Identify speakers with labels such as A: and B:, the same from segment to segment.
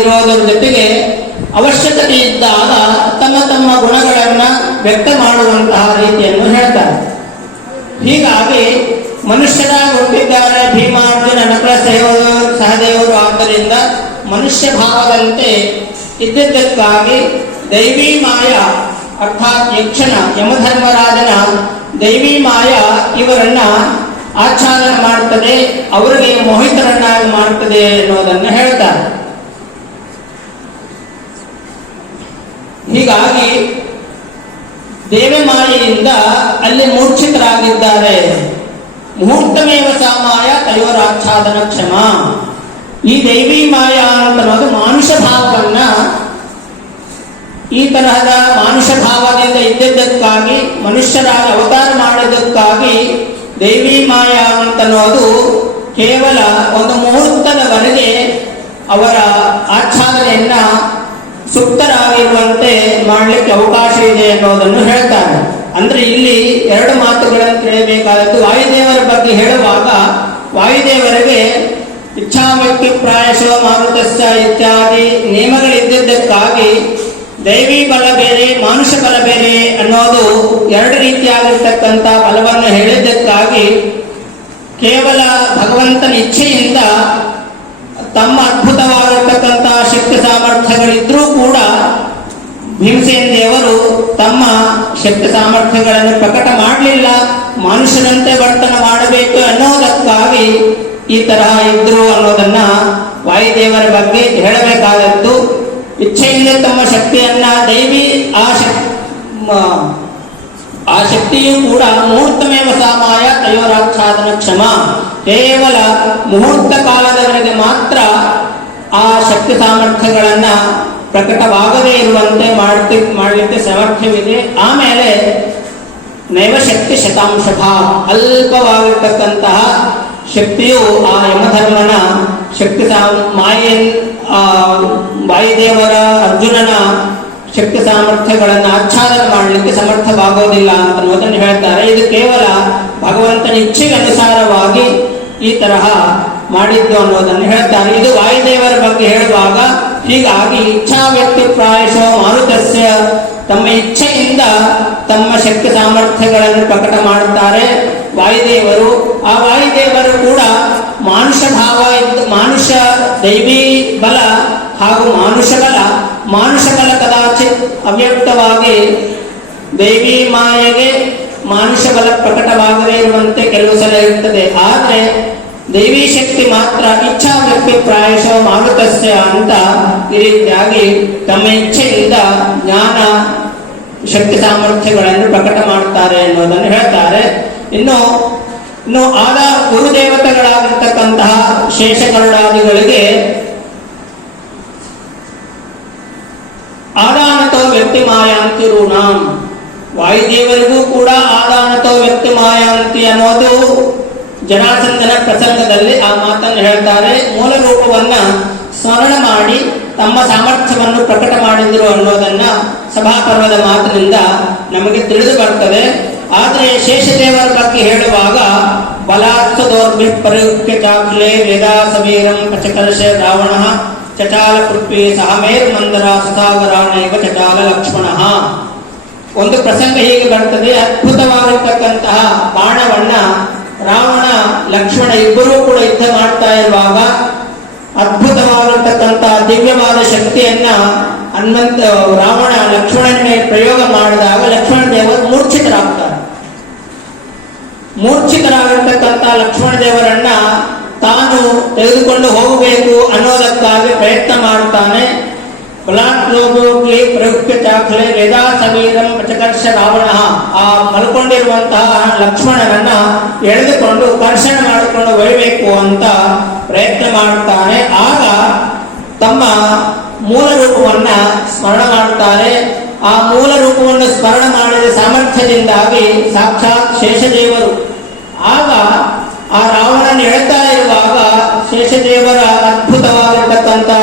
A: ಇರೋದರ ಜೊತೆಗೆ ಅವಶ್ಯಕತೆ ಇದ್ದಾಗ ತಮ್ಮ ತಮ್ಮ ಗುಣಗಳನ್ನ ವ್ಯಕ್ತ ಮಾಡುವಂತಹ ರೀತಿಯನ್ನು ಹೇಳ್ತಾರೆ. ಹೀಗಾಗಿ ಮನುಷ್ಯನಾಗಿ ಹುಟ್ಟಿದ್ದಾರೆ ಭೀಮಾರ್ಜುನ ನಕಲ ಸಹದೇವರು ಸಹದೇವರು ಆದ್ದರಿಂದ ಮನುಷ್ಯ ಭಾವದಂತೆ ಇದ್ದದ್ದಕ್ಕಾಗಿ ದೈವಿ ಮಾಯ ಅರ್ಥಾತ್ ಯಕ್ಷನ, ಯಮಧರ್ಮರಾಜನ ದೈವಿ ಮಾಯ ಇವರನ್ನ ಆಚ್ಛಾದನ ಮಾಡುತ್ತದೆ, ಅವರಿಗೆ ಮೋಹಿತರನ್ನಾಗಿ ಮಾಡುತ್ತದೆ ಎನ್ನುವುದನ್ನು ಹೇಳ್ತಾರೆ. ಹೀಗಾಗಿ ದೇವಮಾಯೆಯಿಂದ ಅಲ್ಲಿ ಮೂರ್ಛಿತರಾಗಿದ್ದಾರೆ. ಮುಹೂರ್ತಮೇವ ಸಾಮಾಯ ತಯೋರಾಚ್ಛಾದನ ಕ್ಷಮ. ಈ ದೈವಿ ಮಾಯ ಅನ್ನೋದು ಮಾನುಷ ಭಾವವನ್ನ ಈ ತರಹದ ಮಾನುಷ ಭಾವದಿಂದ ಇದ್ದಿದ್ದಕ್ಕಾಗಿ, ಮನುಷ್ಯರಾಗಿ ಅವತಾರ ಮಾಡಿದ್ದಕ್ಕಾಗಿ ದೇವಿ ಮಾಯ ಅಂತನ್ನೋದು ಕೇವಲ ಒಂದು ಮುಹೂರ್ತದವರೆಗೆ ಅವರ ಆಚ್ಛಾದನೆಯನ್ನ ಸುಪ್ತರಾಗಿರುವಂತೆ ಮಾಡಲಿಕ್ಕೆ ಅವಕಾಶ ಇದೆ ಅನ್ನೋದನ್ನು ಹೇಳ್ತಾರೆ. ಅಂದ್ರೆ ಇಲ್ಲಿ ಎರಡು ಮಾತುಗಳನ್ನು ತಿಳಿಯಬೇಕಾದದ್ದು ವಾಯುದೇವರ ಬಗ್ಗೆ ಹೇಳುವಾಗ ವಾಯುದೇವರಿಗೆ ಇಚ್ಛಾಮಕ್ಕಿ ಪ್ರಾಯಶ ಮಾರುತಸ್ಯ ಇತ್ಯಾದಿ ನಿಯಮಗಳಿದ್ದಿದ್ದಕ್ಕಾಗಿ ದೈವಿ ಬಲ ಬೇರೆ ಮಾನುಷ ಬಲ ಬೇರೆ ಅನ್ನೋದು ಎರಡು ರೀತಿಯಾಗಿರ್ತಕ್ಕಂಥ ಬಲವನ್ನು ಹೇಳಿದ್ದಕ್ಕಾಗಿ ಕೇವಲ ಭಗವಂತನ ಇಚ್ಛೆಯಿಂದ ತಮ್ಮ ಅದ್ಭುತವಾಗಿರ್ತಕ್ಕಂಥ ಶಕ್ತಿ ಸಾಮರ್ಥ್ಯಗಳಿದ್ರೂ ಕೂಡ ಭೀಮಸೇನ ದೇವರು ತಮ್ಮ ಶಕ್ತಿ ಸಾಮರ್ಥ್ಯಗಳನ್ನು ಪ್ರಕಟ ಮಾಡಲಿಲ್ಲ. ಮನುಷ್ಯನಂತೆ ವರ್ತನ ಮಾಡಬೇಕು ಅನ್ನೋದಕ್ಕಾಗಿ ಈ ತರಹ ಇದ್ರು ಅನ್ನೋದನ್ನ ವಾಯುದೇವರ ಬಗ್ಗೆ ಹೇಳಬೇಕಾದದ್ದು. ಇಚ್ಛೆಯಿಂದ ತಮ್ಮ ಶಕ್ತಿಯನ್ನ ದೈವಿ ಆ ಶಕ್ ಆ ಶಕ್ತಿಯು ಕೂಡ ಮುಹೂರ್ತಮೇವ ಸಾಮಾಯ ತಯೋರಾಚ್ಛಾದನ ಕ್ಷಮ. ಕೇವಲ ಮುಹೂರ್ತ ಕಾಲದವರೆಗೆ ಮಾತ್ರ ಆ ಶಕ್ತಿ ಸಾಮರ್ಥ್ಯಗಳನ್ನ ಪ್ರಕಟವಾಗದೇ ಇರುವಂತೆ ಮಾಡ್ತಿ, ಮಾಡಲಿಕ್ಕೆ ಸಾಮರ್ಥ್ಯವಿದೆ. ಆಮೇಲೆ ನೈವಶಕ್ತಿ ಶತಾಂಶಃ ಅಲ್ಪವಾಗಿರ್ತಕ್ಕಂತಹ ಶಕ್ತಿಯು ಆ ಯಮಧರ್ಮನ ಶಕ್ತಿ ಮಾಯೆ ವಾಯುದೇವರ ಅರ್ಜುನನ ಶಕ್ತಿ ಸಾಮರ್ಥ್ಯಗಳನ್ನು ಆಚ್ಛಾದನ ಮಾಡಲಿಕ್ಕೆ ಸಮರ್ಥವಾಗೋದಿಲ್ಲ ಅಂತ ಅನ್ನೋದನ್ನು ಹೇಳ್ತಾರೆ. ಇದು ಕೇವಲ ಭಗವಂತನ ಇಚ್ಛೆಗೆ ಅನುಸಾರವಾಗಿ ಈ ತರಹ ಮಾಡಿದ್ದು ಅನ್ನೋದನ್ನು ಹೇಳ್ತಾರೆ. ಇದು ವಾಯುದೇವರ ಬಗ್ಗೆ ಹೇಳುವಾಗ ಹೀಗಾಗಿ ಇಚ್ಛಾ ವ್ಯಕ್ತಿ ಪ್ರಾಯಶೋ ಮಾರುತಸ್ಯ. ತಮ್ಮ ಇಚ್ಛೆಯಿಂದ ತಮ್ಮ ಶಕ್ತಿ ಸಾಮರ್ಥ್ಯಗಳನ್ನು ಪ್ರಕಟ ಮಾಡುತ್ತಾರೆ ವಾಯುದೇವರು. ಆ ವಾಯುದೇವರು ಕೂಡ ಮಾನುಷ ಭಾವ ಇದ್ದು ಮಾನುಷ ದೈವಿ ಬಲ ಹಾಗೂ ಮಾನುಷ ಬಲ. ಮಾನುಷ ಬಲ ಕದಾಚಿತ್ ಅವ್ಯಕ್ತವಾಗಿ ದೈವಿ ಮಾಯೆಗೆ ಮಾನುಷ ಬಲ ಪ್ರಕಟವಾಗದೇ ಇರುವಂತೆ ಕೆಲವು ಸಲ ಇರುತ್ತದೆ ಆದರೆ ದೈವಿ ಶಕ್ತಿ ಮಾತ್ರ ಇಚ್ಛಾ ವ್ಯಕ್ತಿ ಪ್ರಾಯಶ ಮಾರುತಸ್ಯ ಅಂತ ಈ ರೀತಿಯಾಗಿ ತಮ್ಮ ಇಚ್ಛೆಯಿಂದ ಜ್ಞಾನ ಶಕ್ತಿ ಸಾಮರ್ಥ್ಯಗಳನ್ನು ಪ್ರಕಟ ಮಾಡುತ್ತಾರೆ ಎನ್ನುವುದನ್ನು ಹೇಳ್ತಾರೆ. ಇನ್ನು ಇನ್ನು ಆದ ಗುರುದೇವತೆಗಳಾಗಿರ್ತಕ್ಕಂತಹ ಶೇಷಕರುಣಾದಿಗಳಿಗೆ ಆದಾನತೋ ವ್ಯಕ್ತಿ ಮಾಯಾಂತಿ ಋಣಾಂ ವಾಯುದೇವರಿಗೂ ಕೂಡ ಆದಾನತೋ ವ್ಯಕ್ತಿ ಮಾಯಾಂತಿ ಅನ್ನೋದು ಜನಾರ್ದನನ ಪ್ರಸಂಗದಲ್ಲಿ ಆ ಮಾತನ್ನು ಹೇಳ್ತಾರೆ. ಮೂಲ ರೂಪವನ್ನ ಸ್ಮರಣ ಮಾಡಿ ತಮ್ಮ ಸಾಮರ್ಥ್ಯವನ್ನು ಪ್ರಕಟ ಮಾಡಿದ್ರು ಅನ್ನೋದನ್ನ ಸಭಾಪರ್ವದ ಮಾತಿನಿಂದ ನಮಗೆ ತಿಳಿದು ಬರ್ತದೆ. ಆದರೆ ಶೇಷದೇವರ ಬಗ್ಗೆ ಹೇಳುವಾಗ ಬಲಾತ್ಸ ದೌರ್ಭಿ ಪರುಖ್ಯ ಚಾಕ್ಲೆ ವೇದಾ ಸಮೀರಂ ಪಚಕರ್ಷ ರಾವಣ ಚಚಾಲ ಪೃಥ್ವಿ ಸಹಮೇರ್ ಮಂದರ ಸುಧಾಗರಾಣೇವ ಚಚಾಲ ಲಕ್ಷ್ಮಣ ಒಂದು ಪ್ರಸಂಗ ಹೀಗೆ ಬರ್ತದೆ. ಅದ್ಭುತವಾಗಿರ್ತಕ್ಕಂತಹ ಬಾಣವನ್ನ ರಾವಣ, ಲಕ್ಷ್ಮಣ ಇಬ್ಬರೂ ಕೂಡ ಯುದ್ಧ ಮಾಡ್ತಾ ಇರುವಾಗ ಅದ್ಭುತವಾಗಿರ್ತಕ್ಕಂತಹ ದಿವ್ಯವಾದ ಶಕ್ತಿಯನ್ನ ಹನುಮಂತ, ರಾವಣ, ಲಕ್ಷ್ಮಣನೇ ಪ್ರಯೋಗ ಮಾಡಿದಾಗ ಲಕ್ಷ್ಮಣ ದೇವರು ಮೂರ್ಛಿತರಾಗ್ತಾರೆ. ಮೂರ್ಛಿತರಾಗಿರ್ತಕ್ಕಂತಹ ಲಕ್ಷ್ಮಣ ದೇವರನ್ನ ತಾನು ತೆಗೆದುಕೊಂಡು ಹೋಗಬೇಕು ಅನ್ನೋದಕ್ಕಾಗಿ ಪ್ರಯತ್ನ ಮಾಡ್ತಾನೆ. ಬಲಾತ್ಲೋಗೋಗ್ಲಿ ಪ್ರಯುಕ್ತ ಚಾಖಲೆ ವೇದಾ ಸಮೀರಂ ಪಚಕರ್ಷ ರಾವಣ ಆ ಮಲ್ಕೊಂಡಿರುವಂತಹ ಲಕ್ಷ್ಮಣನನ್ನ ಎಳೆದುಕೊಂಡು ಕರ್ಷಣ ಮಾಡಿಕೊಂಡು ಒಯ್ಯಬೇಕು ಅಂತ ಪ್ರಯತ್ನ ಮಾಡುತ್ತಾನೆ. ಆಗ ತಮ್ಮ ಮೂಲ ರೂಪವನ್ನ ಸ್ಮರಣ ಮಾಡುತ್ತಾರೆ. ಆ ಮೂಲ ರೂಪವನ್ನು ಸ್ಮರಣ ಮಾಡಿದ ಸಾಮರ್ಥ್ಯದಿಂದಾಗಿ ಸಾಕ್ಷಾತ್ ಶೇಷದೇವರು. ಆಗ ಆ ರಾವಣನ ಹೇಳ್ತಾ ಇರುವಾಗ ಶೇಷದೇವರ ಅದ್ಭುತವಾಗಿರತಕ್ಕಂಥ ಸಾಮರ್ಥ್ಯ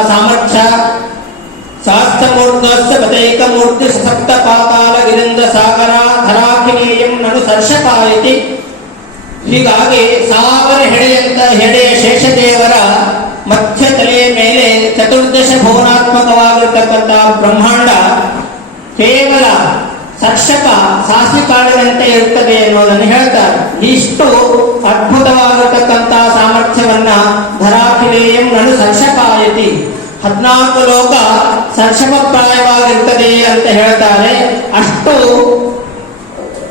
A: ಶಾಸ್ತ್ರಮೂರ್ಧಸ್ಯ ಪತೈಕಮೂರ್ತಿ ಸಸಪ್ತ ಪಾತಾಲ ಗಿರಿಂದ ಸಾಗರ ನನು ಸರ್ಷಕಾಯಿತಿ ಹೀಗಾಗಿ ಸಾಗರ ಹೆಡೆಯಂತ ಹೆಡೆಯ ಶೇಷದೇವರ ಮಧ್ಯ ತಲೆಯ ಮೇಲೆ ಚತುರ್ದಶ ಭುವನಾತ್ಮಕವಾಗಿರ್ತಕ್ಕಂಥ ಬ್ರಹ್ಮಾಂಡ ಕೇವಲ ಸರ್ಷಕ ಸಾಸಿ ಕಾಡಿನಂತೆ ಇರುತ್ತದೆ ಎನ್ನುವುದನ್ನು ಹೇಳ್ತಾರೆ. ಇಷ್ಟು ಅದ್ಭುತವಾಗಿರತಕ್ಕಂತಹ ಸಾಮರ್ಥ್ಯವನ್ನ ಧರಾಖಿಲೇಯಂ ನಡು ಸರ್ಷಕಾಯತಿ ಹದಿನಾಲ್ಕು ಲೋಕ ಸರ್ಷಮಪ್ರಾಯವಾಗಿರ್ತದೆ ಅಂತ ಹೇಳ್ತಾರೆ. ಅಷ್ಟು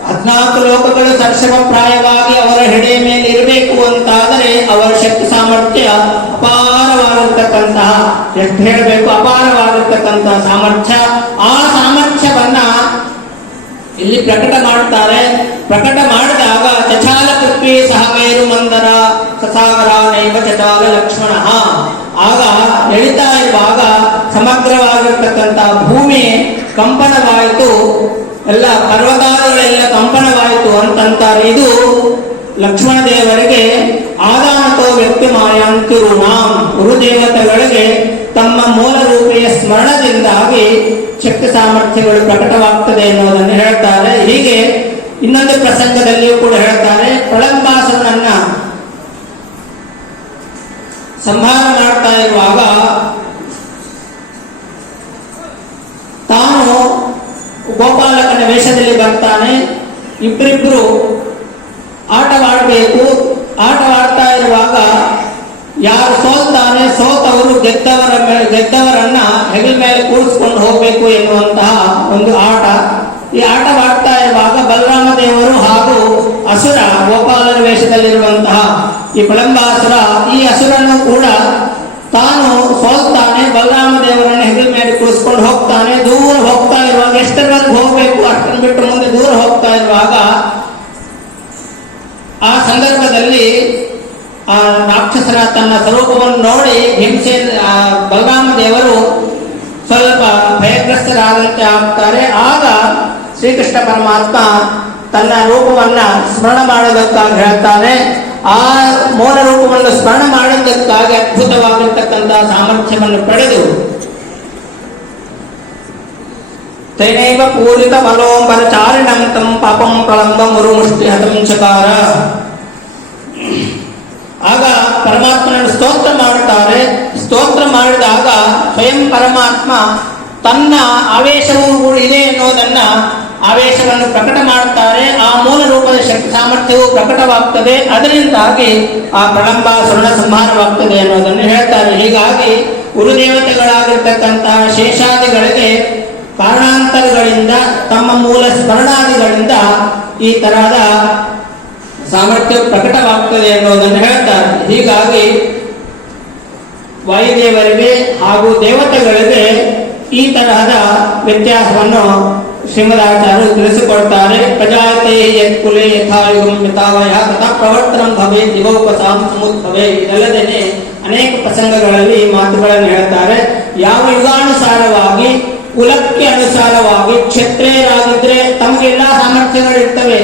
A: ಹದಿನಾಲ್ಕು ಲೋಕಗಳು ಸರ್ಷಮಪ್ರಾಯವಾಗಿ ಅವರ ಹೆಡೆ ಮೇಲೆ ಇರಬೇಕು ಅಂತಾದರೆ ಅವರ ಶಕ್ತಿ ಸಾಮರ್ಥ್ಯ ಅಪಾರವಾಗಿರ್ತಕ್ಕಂತಹ, ಎಷ್ಟು ಹೇಳಬೇಕು, ಅಪಾರವಾಗಿರ್ತಕ್ಕಂತಹ ಸಾಮರ್ಥ್ಯ. ಆ ಸಾಮರ್ಥ್ಯವನ್ನ ಇಲ್ಲಿ ಪ್ರಕಟ ಮಾಡುತ್ತಾರೆ. ಪ್ರಕಟ ಮಾಡಿದಾಗ ಚಚಾಲ ಸಹ ಮೇರು ಮಂದರ ಸಸಾಗರ ನೈವ ಚಚಾಲ ಲಕ್ಷ್ಮಣ. ಆಗ ಎಳಿತಾ ಇರುವಾಗ ಸಮಗ್ರವಾಗಿರ್ತಕ್ಕಂಥ ಭೂಮಿ ಕಂಪನವಾಯಿತು, ಎಲ್ಲ ಪರ್ವತಾದಗಳೆಲ್ಲ ಕಂಪನವಾಯಿತು ಅಂತಂತಾರೆ. ಇದು ಲಕ್ಷ್ಮಣ ದೇವರಿಗೆ ಆದಾನತೋ ವ್ಯಕ್ತಿ ಮಾಯಾಂತಿರುಣಾಂ ಗುರುದೇವತೆಗಳಿಗೆ ತಮ್ಮ ಮೂಲ ರೂಪಿಯ ಸ್ಮರಣದಿಂದಾಗಿ ಶಕ್ತಿ ಸಾಮರ್ಥ್ಯಗಳು ಪ್ರಕಟವಾಗ್ತದೆ ಎನ್ನುವುದನ್ನು ಹೇಳ್ತಾರೆ. ಹೀಗೆ ಇನ್ನೊಂದು ಪ್ರಸಂಗದಲ್ಲಿಯೂ ಕೂಡ ಹೇಳ್ತಾರೆ. ಪ್ರಳಂಬಾಸುರನನ್ನ ಸಂಹಾರ ಮಾಡ್ತಾ ಇರುವಾಗ ಗೋಪಾಲಕನ ವೇಷದಲ್ಲಿ ಬರ್ತಾನೆ. ಇಬ್ಬರಿಬ್ರು ಆಟವಾಡಬೇಕು. ಆಟವಾಡ್ತಾ ಇರುವಾಗ ಯಾರು ಸೋಲ್ತಾನೆ, ಸೋತವರು ಗೆದ್ದವರ ಮೇಲೆ, ಗೆದ್ದವರನ್ನ ಹೆಗಲ ಮೇಲೆ ಕೂರಿಸ್ಕೊಂಡು ಹೋಗಬೇಕು ಎನ್ನುವಂತಹ ಒಂದು ಆಟ. ಈ ಆಟವಾಡ್ತಾ ಇರುವಾಗ ಬಲರಾಮ ದೇವರು ಹಾಗೂ ಅಸುರ ಗೋಪಾಲನ ವೇಷದಲ್ಲಿರುವಂತಹ ಈ ಕುಳಂಬಾಸುರ ಈ ಅಸುರನ್ನು ಕೂಡ ತಾನು ಸೋಲ್ತಾನೆ ಬಲರಾಮ ದೇವರನ್ನ ಹೆಗಲ ಮೇಲೆ ಕುಳಿಸ್ಕೊಂಡು ಹೋಗ್ತಾನೆ, ದೂರ ಹೋಗ್ತಾ ಇರುವಾಗ ಎಷ್ಟರವರೆಗೆ ಹೋಗ್ಬೇಕು, ಅಷ್ಟನ್ನು ಬಿಟ್ಟು ಮುಂದೆ ದೂರ ಹೋಗ್ತಾ ಇರುವಾಗ ಆ ಸಂದರ್ಭದಲ್ಲಿ ಆ ರಾಕ್ಷಸರ ತನ್ನ ಸ್ವರೂಪವನ್ನು ನೋಡಿ ಹಿಂಸೆ ಬಲರಾಮ ದೇವರು ಸ್ವಲ್ಪ ಭಯಗ್ರಸ್ತರಾದಂತೆ ಆಗ್ತಾರೆ. ಆಗ ಶ್ರೀಕೃಷ್ಣ ಪರಮಾತ್ಮ ತನ್ನ ರೂಪವನ್ನ ಸ್ಮರಣ ಮಾಡೋದಕ್ಕಾಗಿ ಹೇಳ್ತಾನೆ. ಆ ಮೂಲ ರೂಪವನ್ನು ಸ್ಮರಣ ಮಾಡುವುದಕ್ಕಾಗಿ ಅದ್ಭುತವಾಗಿರ್ತಕ್ಕಂತಹ ಸಾಮರ್ಥ್ಯವನ್ನು ಪಡೆದು ತೈನೈವ ಪೂರಿತ ಮನೋಂಬರ ಚಾರಿಣಂ ತಂ ಪಾಪಂ ಪ್ರಳಂಬ ಮುರು ಮುಷ್ಟಿ ಹತಂಚಕಾರ. ಆಗ ಪರಮಾತ್ಮನನ್ನು ಸ್ತೋತ್ರ ಮಾಡುತ್ತಾರೆ. ಸ್ತೋತ್ರ ಮಾಡಿದಾಗ ಸ್ವಯಂ ಪರಮಾತ್ಮ ತನ್ನ ಆವೇಶವೂ ಕೂಡ ಇದೆ ಎನ್ನುವುದನ್ನ ಆವೇಶವನ್ನು ಪ್ರಕಟ ಮಾಡುತ್ತಾರೆ, ಆ ಮೂಲ ರೂಪದ ಶಕ್ತಿ ಸಾಮರ್ಥ್ಯವು ಪ್ರಕಟವಾಗ್ತದೆ. ಅದರಿಂದಾಗಿ ಆ ಪ್ರಳಂಬ ಸ್ವರ್ಣ ಸಂಹಾರವಾಗ್ತದೆ ಅನ್ನೋದನ್ನು ಹೇಳ್ತಾರೆ. ಹೀಗಾಗಿ ಗುರುದೇವತೆಗಳಾಗಿರ್ತಕ್ಕಂತಹ ಶೇಷಾದಿಗಳಿಗೆ ಕಾರಣಾಂತರಗಳಿಂದ, ತಮ್ಮ ಮೂಲ ಸ್ಮರಣಾದಿಗಳಿಂದ ಈ ತರಹದ ಸಾಮರ್ಥ್ಯ ಪ್ರಕಟವಾಗ್ತದೆ ಅನ್ನೋದನ್ನು ಹೇಳ್ತಾರೆ. ಹೀಗಾಗಿ ವಾಯುದೇವರಿಗೆ ಹಾಗೂ ದೇವತೆಗಳಿಗೆ ಈ ತರಹದ ವ್ಯತ್ಯಾಸವನ್ನು ಶ್ರೀಮದಾಚಾರ್ಯರು ತಿಳಿಸಿಕೊಡ್ತಾರೆ ಪ್ರಜಾತೆ ಯತ್ಕುಲೆ ಯಥಾಯುಗಂ ಯಥಾವಯ ತಥಾ ಪ್ರವರ್ತನಂ ಭವೆ ದಿವೋಪಸಾಂ ಸಮುದ್ಭವೆ ಇದಲ್ಲದೇನೆ ಅನೇಕ ಪ್ರಸಂಗಗಳಲ್ಲಿ ಮಾತುಗಳನ್ನು ಹೇಳ್ತಾರೆ ಯಾವ ಯುಗಾನುಸಾರವಾಗಿ, ಕುಲಕ್ಕೆ ಅನುಸಾರವಾಗಿ ಕ್ಷತ್ರಿಯರಾಗಿದ್ರೆ ತಮಗೆಲ್ಲ ಸಾಮರ್ಥ್ಯಗಳಿರ್ತವೆ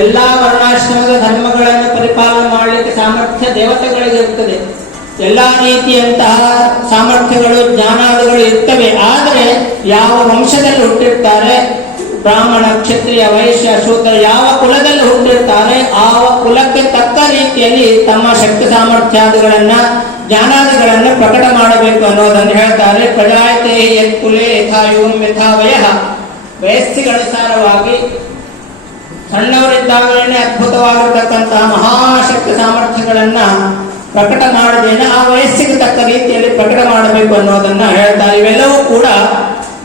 A: ಎಲ್ಲಾ ವರ್ಣಾಶ್ರಮದ ಧರ್ಮಗಳನ್ನು ಪರಿಪಾಲನೆ ಮಾಡಲಿಕ್ಕೆ ಸಾಮರ್ಥ್ಯ ದೇವತೆಗಳಿಗೆ ಇರ್ತದೆ. ಎಲ್ಲಾ ರೀತಿಯಂತಹ ಸಾಮರ್ಥ್ಯಗಳು, ಜ್ಞಾನಾದಿಗಳು ಇರ್ತವೆ. ಆದರೆ ಯಾವ ವಂಶದಲ್ಲಿ ಹುಟ್ಟಿರ್ತಾರೆ, ಬ್ರಾಹ್ಮಣ, ಕ್ಷತ್ರಿಯ, ವೈಶ್ಯ, ಶೂದ್ರ ಯಾವ ಕುಲದಲ್ಲಿ ಹುಟ್ಟಿರ್ತಾರೆ, ಆ ಕುಲಕ್ಕೆ ತಕ್ಕ ರೀತಿಯಲ್ಲಿ ತಮ್ಮ ಶಕ್ತಿ ಸಾಮರ್ಥ್ಯಾದಿಗಳನ್ನ, ಜ್ಞಾನಾದಿಗಳನ್ನ ಪ್ರಕಟ ಮಾಡಬೇಕು ಅನ್ನೋದನ್ನು ಹೇಳ್ತಾರೆ. ಪ್ರಜಾಯತೆ ಯತ್ ಕುಲೆ ಯಥಾಯುಗಂ ಯಥಾವಯ. ವಯಸ್ಸಿಗನುಸಾರವಾಗಿ ಸಣ್ಣವರಿದ್ದಾಗಲೇ ಅದ್ಭುತವಾಗಿರ್ತಕ್ಕಂತಹ ಮಹಾಶಕ್ತಿ ಸಾಮರ್ಥ್ಯಗಳನ್ನ ಪ್ರಕಟ ಮಾಡದೇನೆ ಆ ವಯಸ್ಸಿಗೆ ತಕ್ಕ ರೀತಿಯಲ್ಲಿ ಪ್ರಕಟ ಮಾಡಬೇಕು ಅನ್ನೋದನ್ನ ಹೇಳ್ತಾರೆ ಇವೆಲ್ಲವೂ ಕೂಡ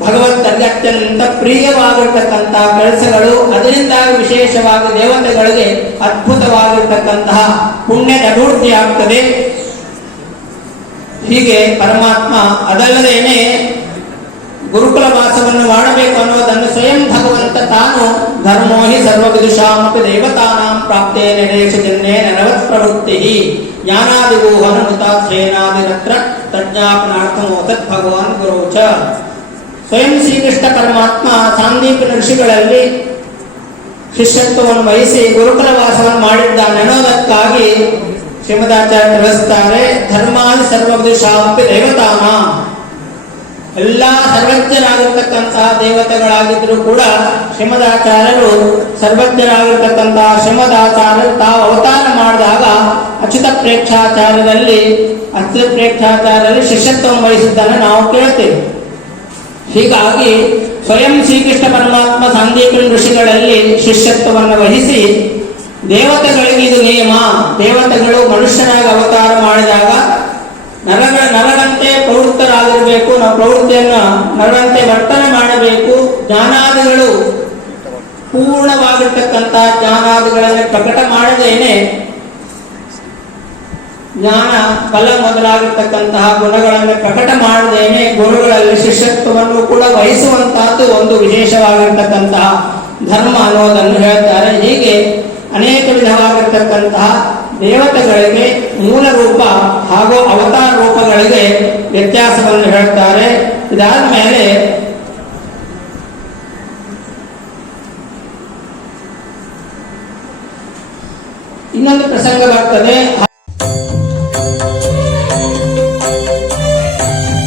A: ಭಗವಂತನಿಗೆ ಅತ್ಯಂತ ಪ್ರಿಯವಾಗಿರ್ತಕ್ಕಂತಹ ಕೆಲಸಗಳು. ಅದರಿಂದಾಗಿ ವಿಶೇಷವಾಗಿ ದೇವತೆಗಳಿಗೆ ಅದ್ಭುತವಾಗಿರ್ತಕ್ಕಂತಹ ಪುಣ್ಯದ ಅಭಿವೃದ್ಧಿ ಆಗ್ತದೆ. ಹೀಗೆ ಪರಮಾತ್ಮ ಅದಲ್ಲದೇನೆ ಗುರುಕುಲ ವಾಸವನ್ನು ಮಾಡಬೇಕು ಅನ್ನೋದನ್ನು ಸ್ವಯಂ ಭಗವಂತ ತಾನು ಧರ್ಮೋಹಿ ಸರ್ವವಿದುಷಾ ಮತ್ತು ದೇವತಾನಾಂ ಪ್ರಾಪ್ತೇ ನಡೆಶ ಜನ್ಯೇ ನರವತ್ ಪ್ರವೃತ್ತಿ. ಜ್ಞಾನಾದಿಗೋಹನ ಮುತಾಶ್ರೇನಾದಿರತ್ರ ತಜ್ಞಾಪನಾರ್ಥಮೋತತ್ ಭಗವಾನ್ ಗುರೋಚ. ಸ್ವಯಂ ಶ್ರೀಕೃಷ್ಣ ಪರಮಾತ್ಮ ಸಾಂದೀಪ ಋಷಿಗಳಲ್ಲಿ ಶಿಷ್ಯತ್ವವನ್ನು ವಹಿಸಿ ಗುರುಕುಲ ವಾಸವನ್ನು ಮಾಡಿದ್ದಾನೆ ಅನ್ನೋದಕ್ಕಾಗಿ ಶ್ರೀಮದಾಚಾರ್ಯ ತಿಳಿಸ್ತಾರೆ ಧರ್ಮಾದಿ ಸರ್ವವಿದುಷಾಮಪಿ ದೇವತಾನಾಂ. ಎಲ್ಲ ಸರ್ವಜ್ಞರಾಗಿರ್ತಕ್ಕಂತಹ ದೇವತೆಗಳಾಗಿದ್ದರೂ ಕೂಡ ಶ್ರೀಮದಾಚಾರ್ಯರು ಸರ್ವಜ್ಞರಾಗಿರ್ತಕ್ಕಂತಹ ಶ್ರೀಮದಾಚಾರ್ಯರು ತಾವು ಅವತಾರ ಮಾಡಿದಾಗ ಅಚ್ಯುತ ಪ್ರೇಕ್ಷಾಚಾರ್ಯರಲ್ಲಿ ಅಚ್ಯುತ ಪ್ರೇಕ್ಷಾಚಾರ್ಯರಲ್ಲಿ ಶಿಷ್ಯತ್ವ ವಹಿಸಿದ್ದನ್ನು ನಾವು ಕೇಳ್ತೇವೆ. ಹೀಗಾಗಿ ಸ್ವಯಂ ಶ್ರೀಕೃಷ್ಣ ಪರಮಾತ್ಮ ಸಂದೀಪನ್ ಋಷಿಗಳಲ್ಲಿ ಶಿಷ್ಯತ್ವವನ್ನು ವಹಿಸಿ ದೇವತೆಗಳಿಗೆ ಇದು ನಿಯಮ. ದೇವತೆಗಳು ಮನುಷ್ಯನಾಗಿ ಅವತಾರ ಮಾಡಿದಾಗ ನರಗಳ ನರನಂತೆ ಪ್ರವೃತ್ತರಾಗಿರಬೇಕು. ನಾವು ಪ್ರವೃತ್ತಿಯನ್ನು ನರನಂತೆ ವರ್ತನೆ ಮಾಡಬೇಕು. ಜ್ಞಾನಾದಿಗಳು ಪೂರ್ಣವಾಗಿರ್ತಕ್ಕಂಥ ಜ್ಞಾನಾದಿಗಳನ್ನು ಪ್ರಕಟ ಮಾಡದೇನೆ ಜ್ಞಾನ ಫಲ ಮೊದಲಾಗಿರ್ತಕ್ಕಂತಹ ಗುಣಗಳನ್ನು ಪ್ರಕಟ ಮಾಡದೇನೆ. ಗುರುಗಳಲ್ಲಿ ಶಿಷ್ಯತ್ವವನ್ನು ಕೂಡ ವಹಿಸುವಂತಹದ್ದು ಒಂದು ವಿಶೇಷವಾಗಿರ್ತಕ್ಕಂತಹ ಧರ್ಮ ಅನ್ನೋದನ್ನು ಹೇಳ್ತಾರೆ. ಹೀಗೆ ಅನೇಕ ವಿಧವಾಗಿರ್ತಕ್ಕಂತಹ ದೇವತೆಗಳಿಗೆ ಮೂಲ ರೂಪ ಹಾಗೂ ಅವತಾರ ರೂಪಗಳಿಗೆ ವ್ಯತ್ಯಾಸವನ್ನು ಹೇಳುತ್ತಾರೆ. ಇದಾದ ಮೇಲೆ ಇನ್ನೊಂದು ಪ್ರಸಂಗ ಬರ್ತದೆ